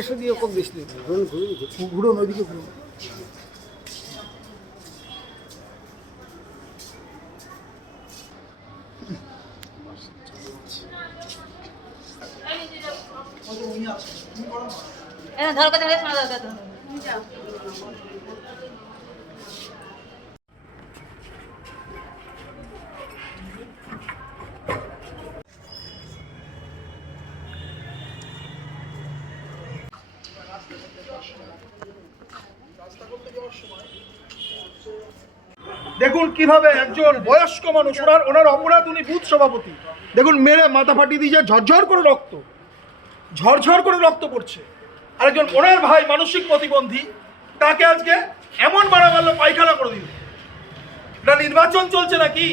এসে দিয়ে কম বেশি নেই, ঘুরুন ওইদিকে ঘুরুন। দেখুন কিভাবে একজন বয়স্ক মানুষ, ওনার অপরাধ, উনি বুথ সভাপতি, দেখুন মেরে মাথা ফাটিয়ে দিয়ে ঝরঝর করে রক্ত পড়ছে। আরেকজন ওনার ভাই মানসিক প্রতিবন্ধী, তাকে আজকে এমন মারা মারলো, পায়খানা করে দিল। এটা নির্বাচন চলছে নাকি?